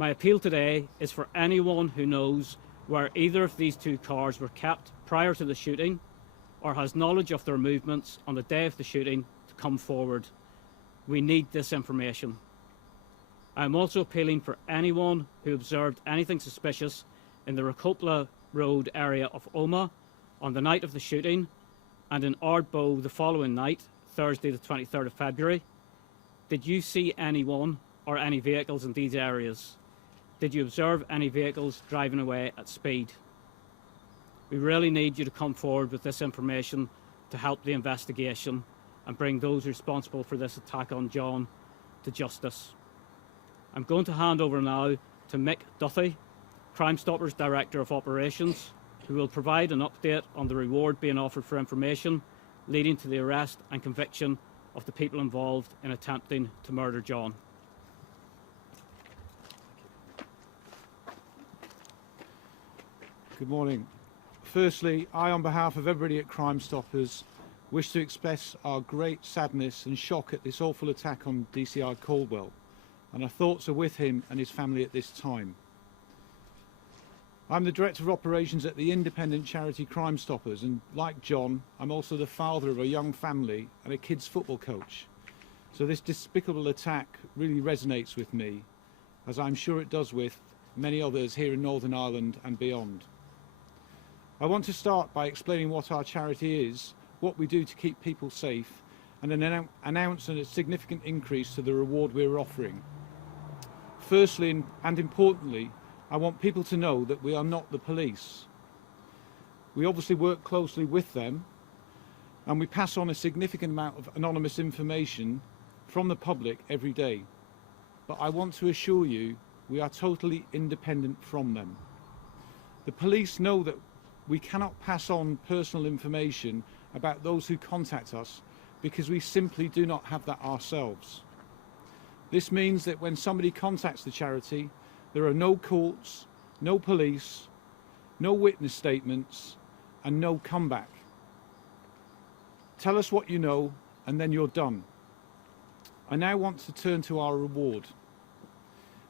My appeal today is for anyone who knows where either of these two cars were kept prior to the shooting or has knowledge of their movements on the day of the shooting to come forward. We need this information. I am also appealing for anyone who observed anything suspicious in the Racopla Road area of Omagh on the night of the shooting and in Ardbow the following night, Thursday the 23rd of February. Did you see anyone or any vehicles in these areas? Did you observe any vehicles driving away at speed? We really need you to come forward with this information to help the investigation and bring those responsible for this attack on John to justice. I'm going to hand over now to Mick Duthie, Crime Stoppers Director of Operations, who will provide an update on the reward being offered for information leading to the arrest and conviction of the people involved in attempting to murder John. Good morning. Firstly, I, on behalf of everybody at Crime Stoppers, wish to express our great sadness and shock at this awful attack on DCI Caldwell, and our thoughts are with him and his family at this time. I'm the Director of Operations at the independent charity Crime Stoppers, and like John, I'm also the father of a young family and a kids' football coach. So this despicable attack really resonates with me, as I'm sure it does with many others here in Northern Ireland and beyond. I want to start by explaining what our charity is, what we do to keep people safe, and announce a significant increase to the reward we're offering. Firstly, and importantly, I want people to know that we are not the police. We obviously work closely with them, and we pass on a significant amount of anonymous information from the public every day. But I want to assure you, we are totally independent from them. The police know that we cannot pass on personal information about those who contact us because we simply do not have that ourselves. This means that when somebody contacts the charity, there are no courts, no police, no witness statements, and no comeback. Tell us what you know, and then you're done. I now want to turn to our reward.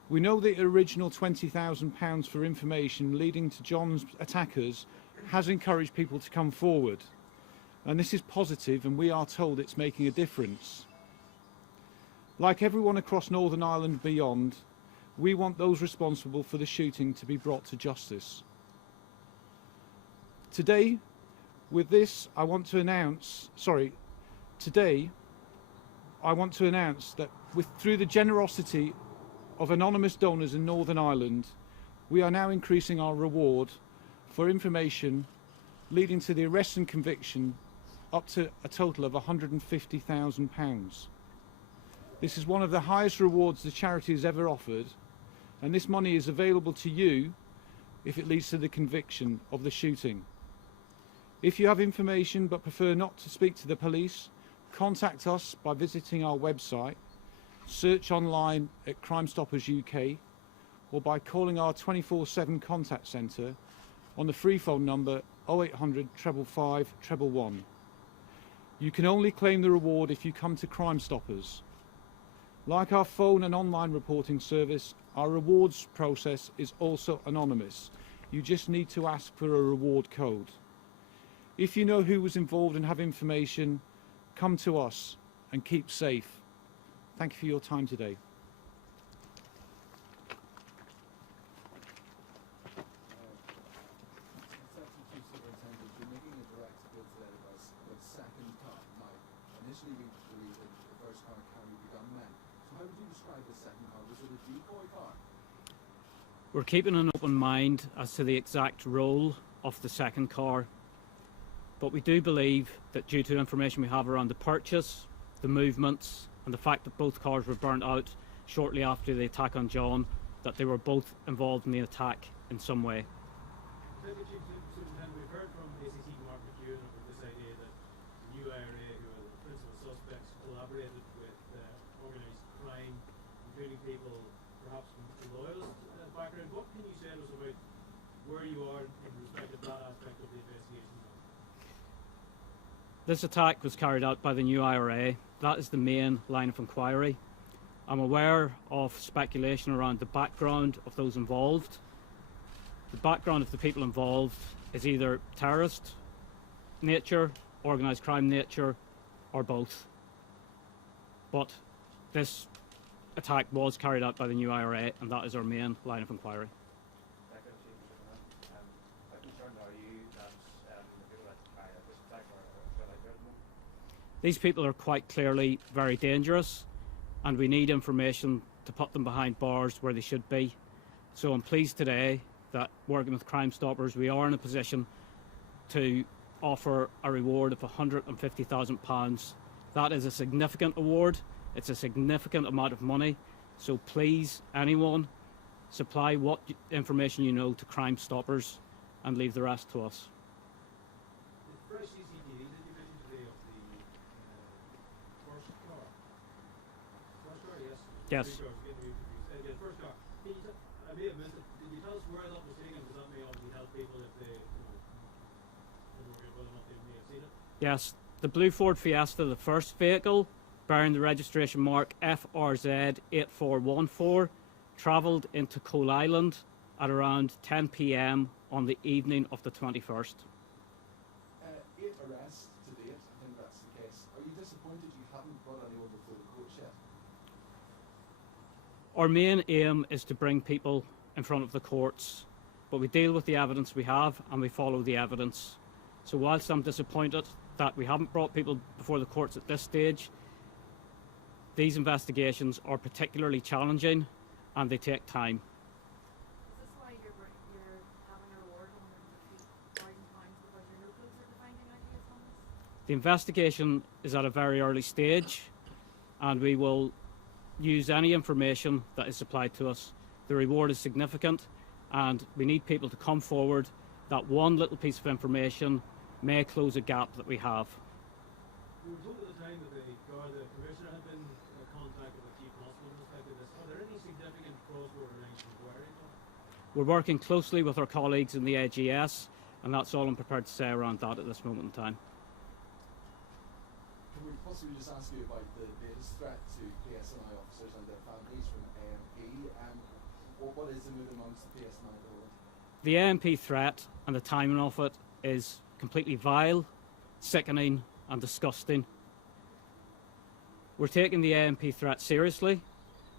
We know the original £20,000 for information leading to John's attackers has encouraged people to come forward, and this is positive, and we are told it's making a difference. Like everyone across Northern Ireland and beyond, we want those responsible for the shooting to be brought to justice. Today, with this, I want to announce that through the generosity of anonymous donors in Northern Ireland, we are now increasing our reward for information leading to the arrest and conviction up to a total of £150,000. This is one of the highest rewards the charity has ever offered, and this money is available to you if it leads to the conviction of the shooting. If you have information but prefer not to speak to the police, contact us by visiting our website, search online at Crime Stoppers UK, or by calling our 24/7 contact centre on the free phone number 0800 555 111. You can only claim the reward if you come to Crime Stoppers. Like our phone and online reporting service, our rewards process is also anonymous. You just need to ask for a reward code. If you know who was involved and have information, come to us and keep safe. Thank you for your time today. Initially, we believe that the first car carried the gun men. So how would you describe the second car? Was it a decoy car? We're keeping an open mind as to the exact role of the second car, but we do believe that due to information we have around the purchase, the movements, and the fact that both cars were burnt out shortly after the attack on John, that they were both involved in the attack in some way. We've heard from ACC Mark McEwen about this idea that the new IRA, who are the principal suspects, collaborated with organised crime, including people perhaps from a loyalist background. What can you say to us about where you are in respect of that aspect of the investigation? This attack was carried out by the new IRA. That is the main line of inquiry. I'm aware of speculation around the background of those involved. The background of the people involved is either terrorist nature, organised crime nature, or both. But this attack was carried out by the new IRA, and that is our main line of inquiry. How concerned are you that the people that carried out this attack are still out there at the moment? These people are quite clearly very dangerous, and we need information to put them behind bars where they should be. So I'm pleased today that, working with Crime Stoppers, we are in a position to offer a reward of £150,000. That is a significant award. It's a significant amount of money. So please, anyone, supply what information you know to Crime Stoppers and leave the rest to us. The fresh CCTV that you mentioned today of the first car. First car, yes. Yes. Three cars getting introduced. The first car. Can you I may have missed it. Did you tell us where that was taken? Because that may obviously help people if they, whether or not they may have seen it. Yes, the blue Ford Fiesta, the first vehicle, bearing the registration mark FRZ8414, travelled into Coal Island at around 10 p.m. on the evening of the 21st. 8 arrests to date, I think that's the case. Are you disappointed you haven't brought anyone before the courts yet? Our main aim is to bring people in front of the courts, but we deal with the evidence we have and we follow the evidence. So whilst I'm disappointed that we haven't brought people before the courts at this stage, these investigations are particularly challenging and they take time. Is this why you're having a reward of £150,000 because you're no closer to finding ideas on this? The investigation is at a very early stage and we will use any information that is supplied to us. The reward is significant and we need people to come forward. That one little piece of information may close a gap that we have. We were told at the time that the Commissioner had been contacted with Chief Constable with respect to this. Are there any significant cross-border links inquiries on? We're working closely with our colleagues in the AGS, and that's all I'm prepared to say around that at this moment in time. Can we possibly just ask you about the latest threat to PSNI officers and their families from AMP? What is the mood amongst the PSNI building? The AMP threat and the timing of it is completely vile, sickening and disgusting. We're taking the AMP threat seriously,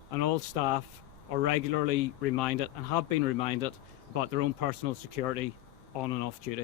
and all staff are regularly reminded and have been reminded about their own personal security on and off duty.